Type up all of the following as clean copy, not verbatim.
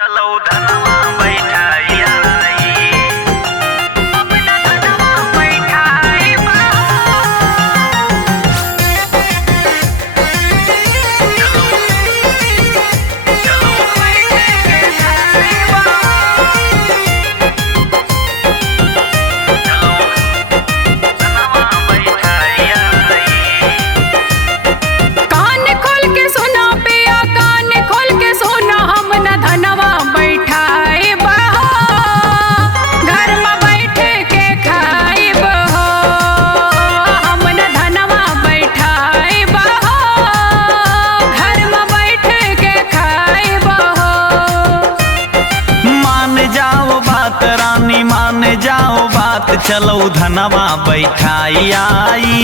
चलो धनवा बैठाई अपना धनवा बैठाई चलो बैठे धनवा बैठाई। कान खोल के सुना पिया, कान खोल के सुना, हम न धनवा बैठाए बहो, घर में बैठे के खाए बहो, हम न धनवा बैठाए बहो, घर में बैठे के खाए बहो। मान जाओ बात रानी मान जाओ बात, चलो धनवा बैठाई आई।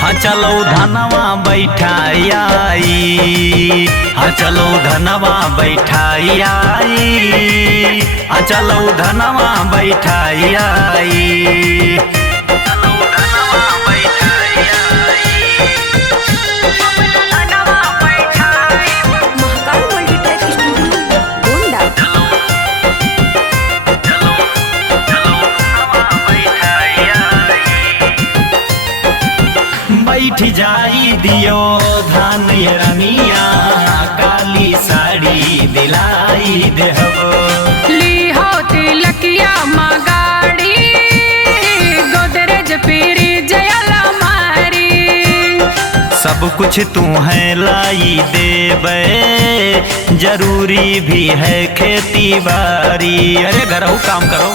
हाँ चलो धनवा बैठाई आई। हाँ चलो धनवा बैठाई आई। हाँ चलो धनवा बैठाई आई। चलो धनवा बैठाई आई। धनवा बैठाई महाकाल मल्टीटैक स्टूडियो गोंडा। बैठ जाई दियो धान रनिया, काली साड़ी दिलाई देहबो। ली हो तिलकिया मगाड़ी, गोदरेज पीरी जयला मारी। सब कुछ तू है लाई देबे, जरूरी भी है खेती बाड़ी। अरे घरों काम करो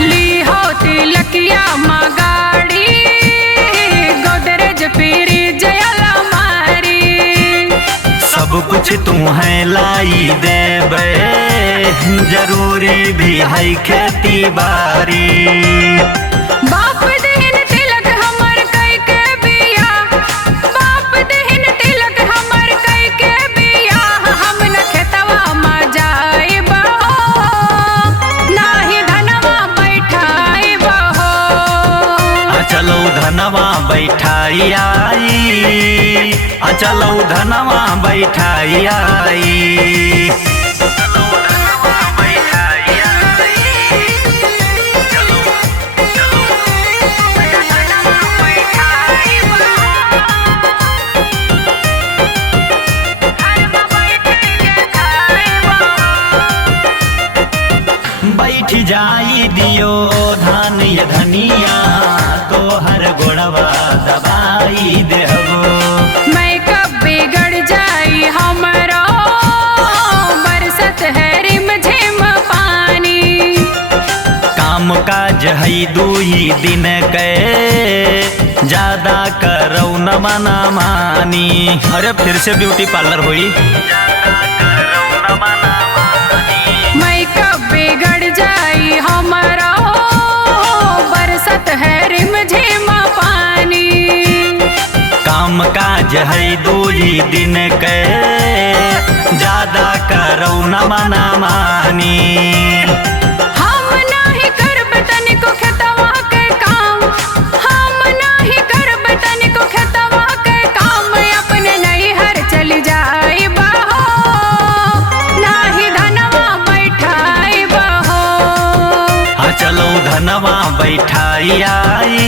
ली हो तिलकिया मगाड़ी, गोदरेज पीरी जयला मारी। सब कुछ तू है लाई देबे, जरूरी भी है खेती बाड़ी। बाप देहन तिलक हमर कई के बिया, बाप देहन तिलक हमर कई के बिया, हम न खेतवा में जाए बहो, नाही धनवा बैठाए बहो। चलो धनवा बैठाई आई। चलो धनवा बैठाई आई। चलो धनवा बैठाई आई। चलो धनवा बैठाई बैठ जाई दियो धान ये धनिया, तो हर गोड़वा दबाई देहबो। मैं कब बिगड़ जाई हमरो, बरसत है रिम झिम पानी। काम काज है दुई दिन के, ज्यादा करो न मना मानी। अरे फिर से ब्यूटी पार्लर हुई। मैं कब बिगड़ जाई हमरो, बरसत है रिम झिम पानी। काम काज है दुई दिन के, ज्यादा करो न मना मानी। हम नाही करब तनिको खेतवा के काम, हम नाही करब तनिको खेतवा के काम, अपने नैहर चली जाई बहो, नाही धनवा बैठाई बहो। चलो धनवा बैठाई आई।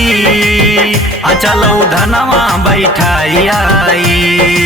चलो धनवा बैठाई आई।